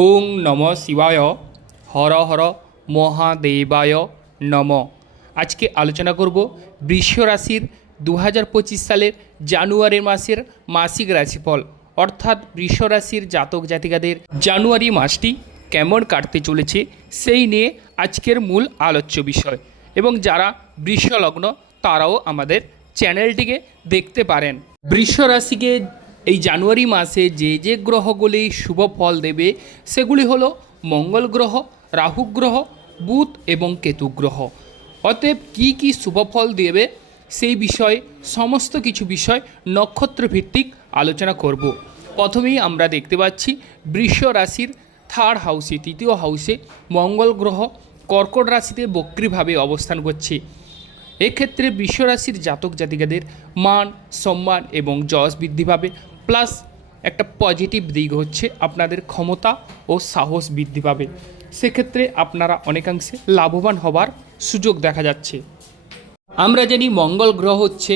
ওং নম শিবায়, হর হর মহাদেবায় নম। আজকে আলোচনা করব বৃষ রাশির দু হাজার পঁচিশ সালের জানুয়ারি মাসের মাসিক রাশিফল, অর্থাৎ বৃষ রাশির জাতক জাতিকাদের জানুয়ারি মাসটি কেমন কাটতে চলেছে সেই নিয়ে আজকের মূল আলোচ্য বিষয়। এবং যারা বৃষ লগ্ন তারাও আমাদের চ্যানেলটিকে দেখতে পারেন। বৃষ রাশিকে এই জানুয়ারি মাসে যে যে গ্রহগুলি শুভ ফল দেবে, সেগুলি হলো মঙ্গল গ্রহ, রাহু গ্রহ, বুধ এবং কেতু গ্রহ। অতএব কী কী শুভ ফল দেবে, সেই বিষয়ে, সমস্ত কিছু বিষয় নক্ষত্র ভিত্তিক আলোচনা করব। প্রথমেই আমরা দেখতে পাচ্ছি বৃষ রাশির থার্ড হাউসে, তৃতীয় হাউসে মঙ্গল গ্রহ কর্কট রাশিতে বক্রিভাবে অবস্থান করছে। এক্ষেত্রে বিশ্বরাশির জাতক জাতিকাদের মান, সম্মান এবং যশ বৃদ্ধি পাবে। প্লাস একটা পজিটিভ দিক হচ্ছে আপনাদের ক্ষমতা ও সাহস বৃদ্ধি পাবে। সেক্ষেত্রে আপনারা অনেকাংশে লাভবান হবার সুযোগ দেখা যাচ্ছে। আমরা জানি মঙ্গল গ্রহ হচ্ছে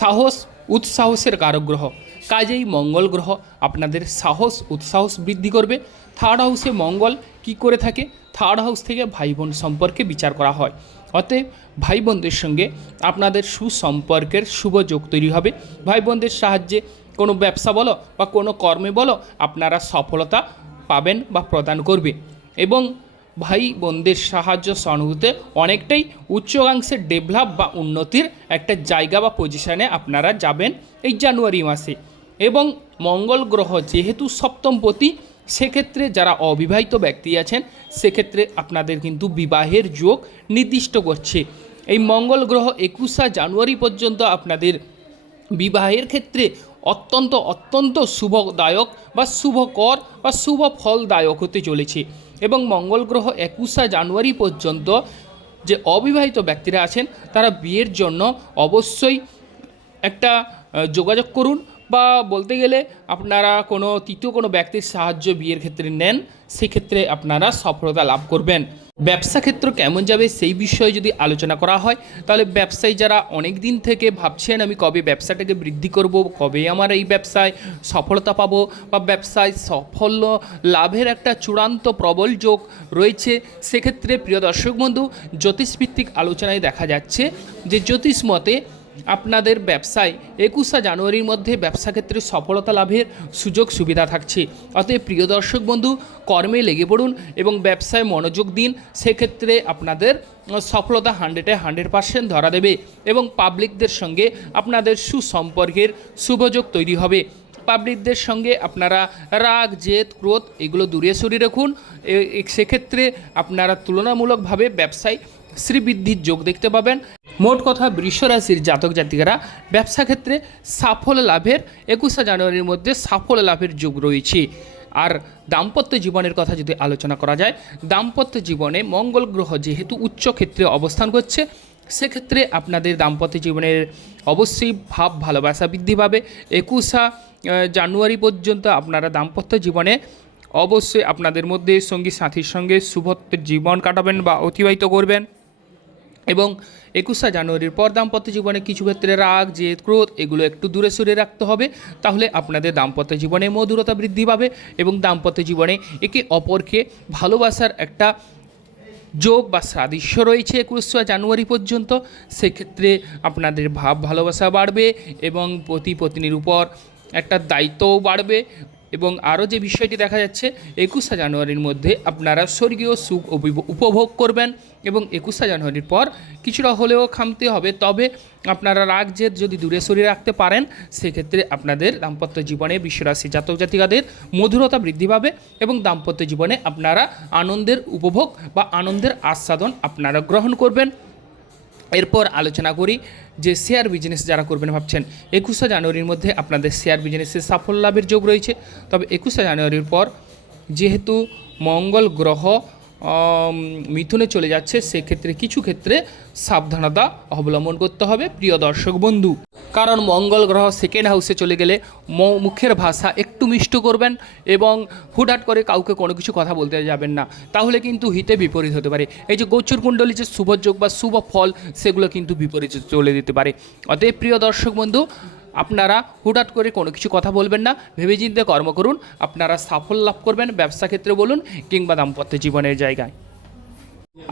সাহস, উৎসাহসের কারক গ্রহ কাজেই মঙ্গল গ্রহ আপনাদের সাহস, উৎসাহস বৃদ্ধি করবে। থার্ড হাউসে মঙ্গল কি করে থাকে? থার্ড হাউস থেকে ভাই বোন সম্পর্কে বিচার করা হয়। অতএব ভাই বোনদের সঙ্গে আপনাদের সুসম্পর্কের শুভ যোগ তৈরি হবে। ভাই বোনদের সাহায্যে কোনো ব্যবসা বলো বা কোনো কর্মে বলো, আপনারা সফলতা পাবেন বা প্রদান করবে। এবং ভাই বোনদের সাহায্য সহানুভূতে অনেকটাই উচ্চাংশের ডেভেলপ বা উন্নতির একটা জায়গা বা পজিশনে আপনারা যাবেন এই জানুয়ারি মাসে। এবং মঙ্গল গ্রহ যেহেতু সপ্তমপতি সেক্ষেত্রে যারা অবিবাহিত ব্যক্তি আছেন, সেক্ষেত্রে আপনাদের কিন্তু বিবাহের যোগ নির্দিষ্ট করছে। এই মঙ্গল গ্রহ একুশা জানুয়ারি পর্যন্ত আপনাদের বিবাহের ক্ষেত্রে অত্যন্ত অত্যন্ত শুভদায়ক বা শুভকর বা শুভ ফলদায়ক হতে চলেছে। এবং মঙ্গল গ্রহ একুশা জানুয়ারি পর্যন্ত যে অবিবাহিত ব্যক্তিরা আছেন, তারা বিয়ের জন্য অবশ্যই একটা যোগাযোগ করুন বা বলতে গেলে আপনারা কোনো, তৃতীয় কোনো ব্যক্তির সাহায্য বিয়ের ক্ষেত্রে নেন, সেক্ষেত্রে আপনারা সফলতা লাভ করবেন। ব্যবসা ক্ষেত্র কেমন যাবে সেই বিষয়ে যদি আলোচনা করা হয়, তাহলে ব্যবসায়ী যারা অনেক দিন থেকে ভাবছেন আমি কবে ব্যবসাটাকে বৃদ্ধি করব, কবে আমার এই ব্যবসায় সফলতা পাবো বা ব্যবসায় সাফল্য লাভের একটা চূড়ান্ত প্রবল যোগ রয়েছে, সেক্ষেত্রে প্রিয় দর্শক বন্ধু, জ্যোতিষভিত্তিক আলোচনায় দেখা যাচ্ছে যে জ্যোতিষ মতে আপনাদের ব্যবসায় একুশা জানুয়ারির মধ্যে ব্যবসা ক্ষেত্রে সফলতা লাভের সুযোগ সুবিধা থাকছে। অতএব প্রিয় দর্শক বন্ধু, কর্মে লেগে পড়ুন এবং ব্যবসায় মনোযোগ দিন। সেক্ষেত্রে আপনাদের সফলতা হান্ড্রেডে হান্ড্রেড পার্সেন্ট ধরা দেবে এবং পাবলিকদের সঙ্গে আপনাদের সুসম্পর্কের শুভযোগ তৈরি হবে। পাবলিকদের সঙ্গে আপনারা রাগ, জেদ, ক্রোধ এগুলো দূরে সরিয়ে রাখুন। সেক্ষেত্রে আপনারা তুলনামূলকভাবে ব্যবসায় শ্রীবৃদ্ধির যোগ দেখতে পাবেন। মোট কথা বৃষ রাশির জাতক জাতিকারা ব্যবসা ক্ষেত্রে সাফল্য লাভের একুশে জানুয়ারির মধ্যে সাফল্য লাভের যোগ রয়েছে। আর দাম্পত্য জীবনের কথা যদি আলোচনা করা যায়, দাম্পত্য জীবনে মঙ্গল গ্রহ যেহেতু উচ্চ ক্ষেত্রে অবস্থান করছে, সেক্ষেত্রে আপনাদের দাম্পত্য জীবনের অবশ্যই ভাব ভালোবাসা বৃদ্ধি পাবে। একুশা জানুয়ারি পর্যন্ত আপনারা দাম্পত্য জীবনে অবশ্যই আপনাদের মধ্যে সঙ্গী সাথীর সঙ্গে শুভত্বের জীবন কাটাবেন বা অতিবাহিত করবেন। এবং একুশা জানুয়ারির পর দাম্পত্য জীবনে কিছু ক্ষেত্রে রাগ, জেদ, ক্রোধ, এগুলো একটু দূরে সরে রাখতে হবে। তাহলে আপনাদের দাম্পত্য জীবনে মধুরতা বৃদ্ধি পাবে এবং দাম্পত্য জীবনে একে অপরকে ভালোবাসার একটা যোগ বা সাদৃশ্য রয়েছে একুশে জানুয়ারি পর্যন্ত। সেক্ষেত্রে আপনাদের ভাব ভালোবাসা বাড়বে এবং পতি পত্নীর উপর একটা দায়িত্বও বাড়বে। এবং আরও যে বিষয়টি দেখা যাচ্ছে, একুশে জানুয়ারির মধ্যে আপনারা স্বর্গীয় সুখ উপভ- উপভোগ করবেন এবং একুশে জানুয়ারির পর কিছুটা হলেও খামতে হবে। তবে আপনারা রাগ জেদ যদি দূরে সরিয়ে রাখতে পারেন, সেক্ষেত্রে আপনাদের দাম্পত্য জীবনে বিশ্বরাশি জাতক জাতিকাদের মধুরতা বৃদ্ধি পাবে এবং দাম্পত্য জীবনে আপনারা আনন্দের উপভোগ বা আনন্দের আস্বাদন আপনারা গ্রহণ করবেন। এরপর আলোচনা করি যে শেয়ার বিজনেস যারা করবেন ভাবছেন, একুশে জানুয়ারির মধ্যে আপনাদের শেয়ার বিজনেসে সাফল্য লাভের যোগ রয়েছে। তবে একুশে জানুয়ারির পর যেহেতু মঙ্গল গ্রহ মিথুনে চলে যাচ্ছে, সেক্ষেত্রে কিছু ক্ষেত্রে সাবধানতা অবলম্বন করতে হবে, প্রিয় দর্শক বন্ধু। কারণ মঙ্গল গ্রহ সেকেন্ড হাউসে চলে গেলে মুখের ভাষা একটু মিষ্ট করবেন এবং হুটহাট করে কাউকে কোনো কিছু কথা বলতে যাবেন না। তাহলে কিন্তু হিতে বিপরীত হতে পারে। এই যে গোচর কুণ্ডলী যে শুভযোগ বা শুভ ফল, সেগুলো কিন্তু বিপরীত চলে দিতে পারে। অতএব প্রিয় দর্শক বন্ধু আপনারা হুটহাট করে কোনো কিছু কথা বলবেন না ভেবে চিন্তে কর্ম করুন, আপনারা সাফল্য লাভ করবেন, ব্যবসা ক্ষেত্রে বলুন কিংবা দাম্পত্য জীবনের জায়গায়।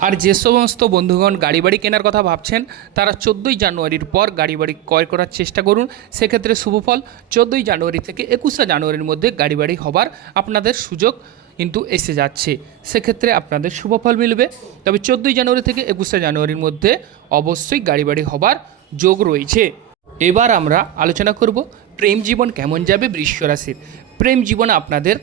আর যে সমস্ত বন্ধুগণ গাড়ি বাড়ি কেনার কথা ভাবছেন, তারা চোদ্দোই জানুয়ারির পর গাড়ি বাড়ি ক্রয় করার চেষ্টা করুন, সেক্ষেত্রে শুভফল চোদ্দোই জানুয়ারি থেকে একুশে জানুয়ারির মধ্যে গাড়ি বাড়ি হবার আপনাদের সুযোগ কিন্তু এসে যাচ্ছে। সেক্ষেত্রে আপনাদের শুভফল মিলবে। তবে চোদ্দোই জানুয়ারি থেকে একুশে জানুয়ারির মধ্যে অবশ্যই গাড়ি বাড়ি হবার যোগ রয়েছে। এবার আমরা আলোচনা করব প্রেম জীবন কেমন যাবে বৃশ্য রাশির। প্রেম জীবন আপনাদের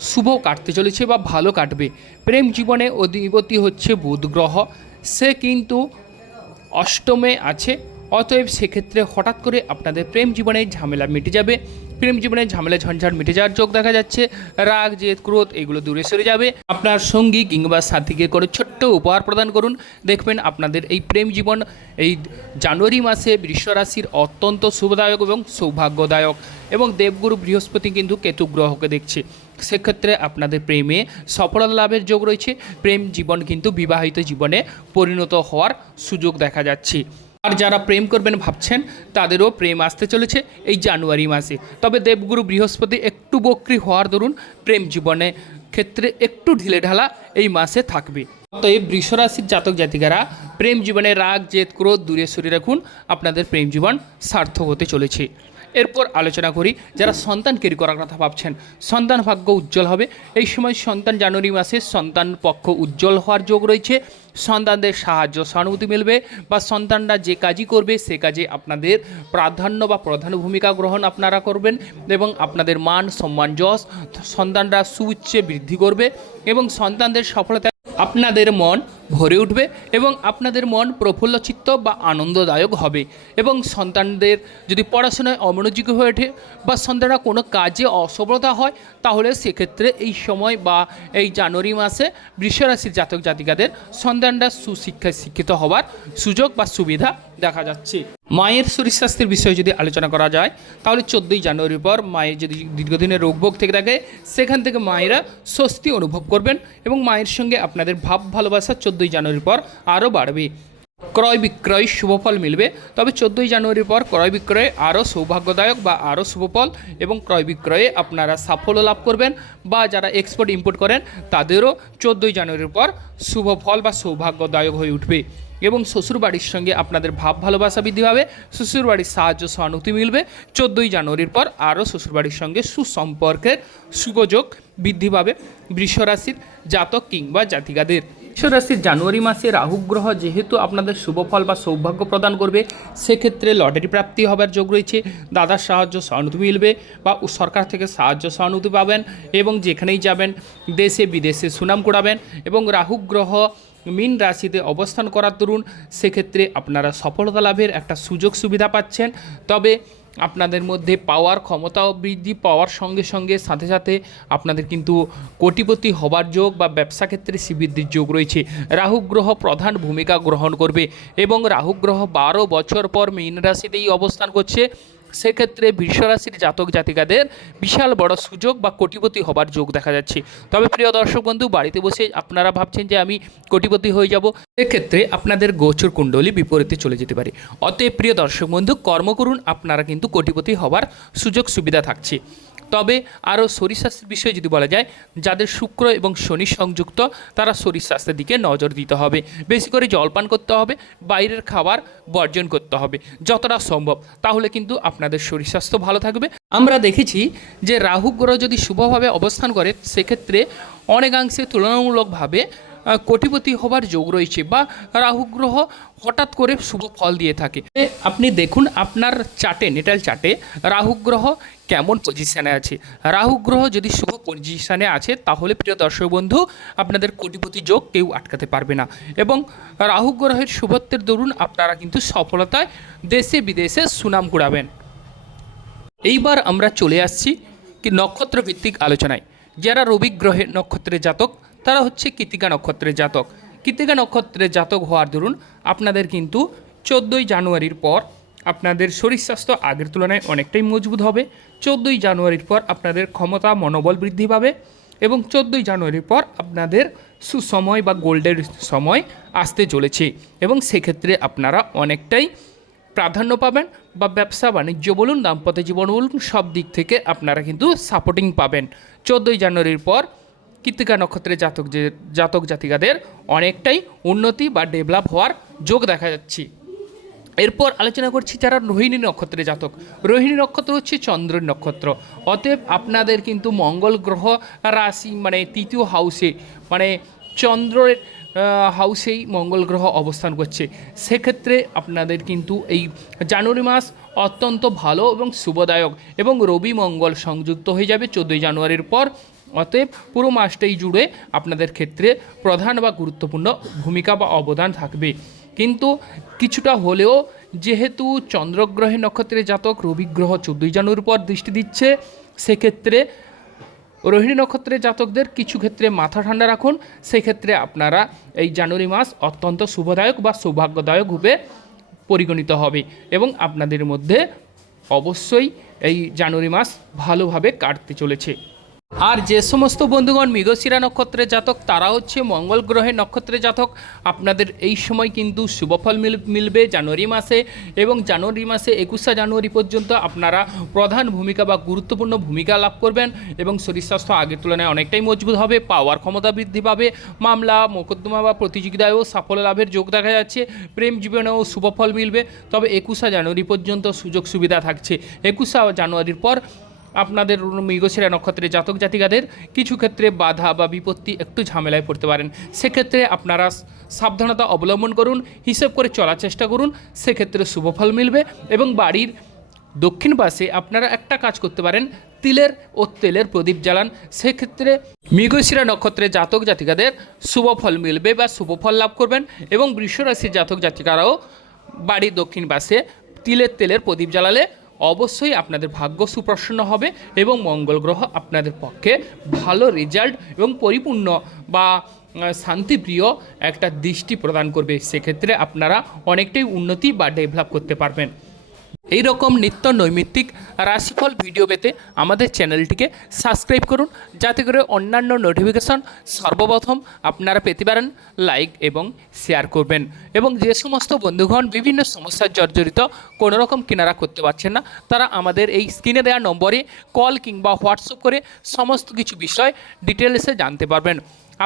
শুভ কাটতে চলেছে বা ভালো কাটবে। প্রেম জীবনে অধিপতি হচ্ছে বুধ গ্রহ। সে কিন্তু অষ্টমে আছে। অতএব সেক্ষেত্রে হঠাৎ করে আপনাদের প্রেম জীবনে ঝামেলা মিটে যাবে। প্রেম জীবনে ঝামেলা ঝঞ্ঝাট মিটে যাওয়ার যোগ দেখা যাচ্ছে। রাগ, জেদ, ক্রোধ, এগুলো দূরে সরে যাবে। আপনার সঙ্গী কিংবা সাথীকে করে ছোট্ট উপহার প্রদান করুন। দেখবেন আপনাদের এই প্রেম জীবন এই জানুয়ারি মাসে বৃষ রাশির অত্যন্ত শুভদায়ক এবং সৌভাগ্যদায়ক এবং দেবগুরু বৃহস্পতি কিন্তু কেতু গ্রহকে দেখছে। সেক্ষেত্রে আপনাদের প্রেমে সফলতা লাভের যোগ রয়েছে। প্রেম জীবন কিন্তু বিবাহিত জীবনে পরিণত হওয়ার সুযোগ দেখা যাচ্ছে। আর যারা প্রেম করবেন ভাবছেন, তাদেরও প্রেম আসতে চলেছে এই জানুয়ারি মাসে। তবে দেবগুরু বৃহস্পতি একটু বক্রি হওয়ার দরুন প্রেম জীবনে ক্ষেত্রে একটু ঢিলে ঢালা এই মাসে থাকবে। অতএব বৃষরাশির জাতক জাতিকারা, প্রেম জীবনে রাগ, জেদ, ক্রোধ দূরে সরিয়ে রাখুন, আপনাদের প্রেম জীবন সার্থক হতে চলেছে। এরপর আলোচনা করি, যারা সন্তান কেরি করার কথা ভাবছেন, সন্তান ভাগ্য উজ্জ্বল হবে। এই সময় সন্তান জানুয়ারি মাসে সন্তান পক্ষ উজ্জ্বল হওয়ার যোগ রয়েছে। সন্তানদের সাহায্য, সহানুভূতি মিলবে বা সন্তানরা যে কাজই করবে, সে কাজে আপনাদের প্রাধান্য বা প্রধান ভূমিকা গ্রহণ আপনারা করবেন এবং আপনাদের মান, সম্মান, যশ সন্তানরা সুউচ্ছে বৃদ্ধি করবে এবং সন্তানদের সফলতা, আপনাদের মন ভরে উঠবে এবং আপনাদের মন প্রফুল্লচিত্ত বা আনন্দদায়ক হবে। এবং সন্তানদের যদি পড়াশোনায় অমনোযোগী হয়ে ওঠে বা সন্তানরা কোনো কাজে অসফলতা হয়, তাহলে সেক্ষেত্রে এই সময় বা এই জানুয়ারি মাসে বৃষরাশির জাতক জাতিকাদের সন্তানরা সুশিক্ষায় শিক্ষিত হওয়ার সুযোগ বা সুবিধা দেখা যাচ্ছে। মায়ের শরীর স্বাস্থ্যের বিষয়ে যদি আলোচনা করা যায়, তাহলে চোদ্দোই জানুয়ারির পর মায়ের যদি দীর্ঘদিনের রোগভোগ থেকে থাকে, সেখান থেকে মায়েরা স্বস্তি অনুভব করবেন এবং মায়ের সঙ্গে আপনাদের ভাব ভালোবাসা চোদ্দোই জানুয়ারির পর আরও বাড়বে। ক্রয় বিক্রয় শুভফল মিলবে, তবে চোদ্দোই জানুয়ারির পর ক্রয় বিক্রয়ে আরও সৌভাগ্যদায়ক বা আরও শুভফল এবং ক্রয় বিক্রয়ে আপনারা সাফল্য লাভ করবেন বা যারা এক্সপোর্ট ইম্পোর্ট করেন, তাদেরও চোদ্দোই জানুয়ারির পর শুভফল বা সৌভাগ্যদায়ক হয়ে উঠবে এবং শ্বশুরবাড়ির সঙ্গে আপনাদের ভাব ভালোবাসা বৃদ্ধি পাবে, শ্বশুরবাড়ির সাহায্য সহানুভূতি মিলবে, চোদ্দোই জানুয়ারির পর আরও শ্বশুরবাড়ির সঙ্গে সুসম্পর্কের সুযোগ বৃদ্ধি পাবে বৃষরাশির জাতক কিংবা জাতিকাদের। বৃষরাশির জানুয়ারি মাসে রাহু গ্রহ যেহেতু আপনাদের শুভফল বা সৌভাগ্য প্রদান করবে, সেক্ষেত্রে লটারি প্রাপ্তি হবার যোগ রয়েছে। দাদার সাহায্য সহানুভূতি মিলবে বা সরকার থেকে সাহায্য সহানুভূতি পাবেন এবং যেখানেই যাবেন, দেশে বিদেশে সুনাম কুড়াবেন এবং রাহু গ্রহ মীন রাশিতে অবস্থান করার দরুন, সেক্ষেত্রে আপনারা সফলতা লাভের একটা সুযোগ সুবিধা পাচ্ছেন। তবে আপনাদের মধ্যে পাওয়ার ক্ষমতাও বৃদ্ধি পাওয়ার সঙ্গে সঙ্গে সাথে সাথে আপনাদের কিন্তু কোটিপতি হবার যোগ বা ব্যবসা ক্ষেত্রে শ্রীবৃদ্ধির যোগ রয়েছে। রাহু গ্রহ প্রধান ভূমিকা গ্রহণ করবে এবং রাহু গ্রহ বারো বছর পর মীন রাশিতেই অবস্থান করছে। সেক্ষেত্রে বৃষরাশির জাতক জাতিকাদের বিশাল বড় সুযোগ বা কোটিপতি হবার যোগ দেখা যাচ্ছে। তবে প্রিয় দর্শক বন্ধু, বাড়িতে বসে আপনারা ভাবছেন যে আমি কোটিপতি হয়ে যাব। সেক্ষেত্রে আপনাদের গোচর কুণ্ডলী বিপরীতে চলে যেতে পারে। অতএব প্রিয় দর্শক বন্ধু, কর্ম করুন, আপনারা কিন্তু কোটিপতি হবার সুযোগ সুবিধা থাকছে। তবে আরও শরীর স্বাস্থ্যের বিষয়ে যদি বলা যায়, যাদের শুক্র এবং শনি সংযুক্ত, তারা শরীর স্বাস্থ্যের দিকে নজর দিতে হবে। বেশি করে জলপান করতে হবে, বাইরের খাবার বর্জন করতে হবে। যতটা সম্ভব। তাহলে কিন্তু আপনাদের শরীর স্বাস্থ্য ভালো থাকবে। আমরা দেখেছি যে রাহু গ্রহ যদি শুভভাবে অবস্থান করে, সেক্ষেত্রে অনেকাংশে তুলনামূলকভাবে কোটিপতি হবার যোগ রয়েছে বা রাহু গ্রহ হঠাৎ করে শুভ ফল দিয়ে থাকে। আপনি দেখুন আপনার চার্টে নেটাল চার্টে রাহু গ্রহ কেমন পজিশানে আছে। রাহু গ্রহ যদি শুভ পজিশানে আছে, তাহলে প্রিয় দর্শক বন্ধু, আপনাদের কোটিপতি যোগ কেউ আটকাতে পারবে না। এবং রাহু গ্রহের শুভত্বের দরুন আপনারা কিন্তু সফলতায় দেশে বিদেশে সুনাম কুড়াবেন। এইবার আমরা চলে আসছি কি নক্ষত্র ভিত্তিক আলোচনায়। যারা রবি গ্রহের নক্ষত্রের জাতক তারা হচ্ছে কৃতিকা নক্ষত্রের জাতক। কৃতিকা নক্ষত্রের জাতক হওয়ার দরুন আপনাদের কিন্তু চোদ্দোই জানুয়ারির পর আপনাদের শরীর স্বাস্থ্য আগের তুলনায় অনেকটাই মজবুত হবে। চোদ্দোই জানুয়ারির পর আপনাদের ক্ষমতা, মনোবল বৃদ্ধি পাবে এবং চোদ্দোই জানুয়ারির পর আপনাদের সুসময় বা গোল্ডের সময় আসতে চলেছে এবং সেক্ষেত্রে আপনারা অনেকটাই প্রাধান্য পাবেন বা ব্যবসা বাণিজ্য বলুন, দাম্পত্য জীবন বলুন, সব দিক থেকে আপনারা কিন্তু সাপোর্টিং পাবেন। চোদ্দোই জানুয়ারির পর কৃতিকা নক্ষত্রের জাতক যে, জাতক জাতিকাদের অনেকটাই উন্নতি বা ডেভেলপ হওয়ার যোগ দেখা যাচ্ছে। এরপর আলোচনা করছি যারা রোহিণী নক্ষত্রের জাতক। রোহিণী নক্ষত্র হচ্ছে চন্দ্রের নক্ষত্র। অতএব আপনাদের কিন্তু মঙ্গল গ্রহ রাশি মানে তৃতীয় হাউসে মানে চন্দ্রের হাউসেই মঙ্গল গ্রহ অবস্থান করছে। সেক্ষেত্রে আপনাদের কিন্তু এই জানুয়ারি মাস অত্যন্ত ভালো এবং শুভদায়ক এবং রবি মঙ্গল সংযুক্ত হয়ে যাবে চোদ্দোই জানুয়ারির পর। অতএব পুরো মাসটাই জুড়ে আপনাদের ক্ষেত্রে প্রধান বা গুরুত্বপূর্ণ ভূমিকা বা অবদান থাকবে। কিন্তু কিছুটা হলেও যেহেতু চন্দ্রগ্রহের নক্ষত্রের জাতক রবি গ্রহ চোদ্দোই জানুয়ারির পর দৃষ্টি দিচ্ছে, সেক্ষেত্রে রোহিণী নক্ষত্রের জাতকদের কিছু ক্ষেত্রে মাথা ঠান্ডা রাখুন। সেক্ষেত্রে আপনারা এই জানুয়ারি মাস অত্যন্ত শুভদায়ক বা সৌভাগ্যদায়ক রূপে পরিগণিত হবে এবং আপনাদের মধ্যে অবশ্যই এই জানুয়ারি মাস ভালোভাবে কাটতে চলেছে। আর যে সমস্ত বন্ধুগণ মৃগশিরা নক্ষত্রের জাতক, তারা হচ্ছে মঙ্গল গ্রহের নক্ষত্রের জাতক। আপনাদের এই সময় কিন্তু শুভফল মিল, মিলবে জানুয়ারি মাসে এবং জানুয়ারি মাসে একুশে জানুয়ারি পর্যন্ত আপনারা প্রধান ভূমিকা বা গুরুত্বপূর্ণ ভূমিকা লাভ করবেন এবং শরীর স্বাস্থ্য আগের তুলনায় অনেকটাই মজবুত হবে, পাওয়ার ক্ষমতা বৃদ্ধি পাবে, মামলা, মোকদ্দমা বা প্রতিযোগিতায়ও সাফল্য লাভের যোগ দেখা যাচ্ছে, প্রেম জীবনেও শুভফল মিলবে। তবে একুশে জানুয়ারি পর্যন্ত সুযোগ সুবিধা থাকছে। একুশে জানুয়ারির পর আপনাদের মৃগশিরা নক্ষত্রের জাতক জাতিকাদের কিছু ক্ষেত্রে বাধা বা বিপত্তি একটু ঝামেলায় পড়তে পারেন। সেক্ষেত্রে আপনারা সাবধানতা অবলম্বন করুন, হিসেব করে চলার চেষ্টা করুন, সেক্ষেত্রে শুভফল মিলবে এবং বাড়ির দক্ষিণ পাশে আপনারা একটা কাজ করতে পারেন, তিলের ও তেলের প্রদীপ জ্বালান। সেক্ষেত্রে মৃগশিরা নক্ষত্রের জাতক জাতিকাদের শুভফল মিলবে বা শুভফল লাভ করবেন এবং বৃষরাশির জাতক জাতিকারাও বাড়ির দক্ষিণ পাশে তিলের তেলের প্রদীপ জ্বালালে অবশ্যই আপনাদের ভাগ্য সুপ্রসন্ন হবে এবং মঙ্গল গ্রহ আপনাদের পক্ষে ভালো রেজাল্ট এবং পরিপূর্ণ বা শান্তিপ্রিয় একটা দৃষ্টি প্রদান করবে। সেক্ষেত্রে আপনারা অনেকটাই উন্নতি বা ডেভেলপ করতে পারবেন। এই রকম নিত্য নৈমিত্তিক রাশিফল ভিডিও পেতে আমাদের চ্যানেলটিকে সাবস্ক্রাইব করুন, যাতে করে অন্যান্য নোটিফিকেশন সর্বপ্রথম আপনারা পেতে পারেন লাইক এবং শেয়ার করবেন। এবং যে সমস্ত বন্ধুগণ বিভিন্ন সমস্যার জর্জরিত কোনো রকম কেনারা করতে পারছেন না, তারা আমাদের এই স্ক্রিনে দেওয়া নম্বরে কল কিংবা হোয়াটসঅ্যাপ করে সমস্ত কিছু বিষয় ডিটেলসে জানতে পারবেন।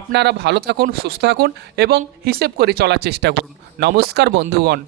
আপনারা ভালো থাকুন, সুস্থ থাকুন এবং হিসেব করে চলার চেষ্টা করুন। নমস্কার বন্ধুগণ।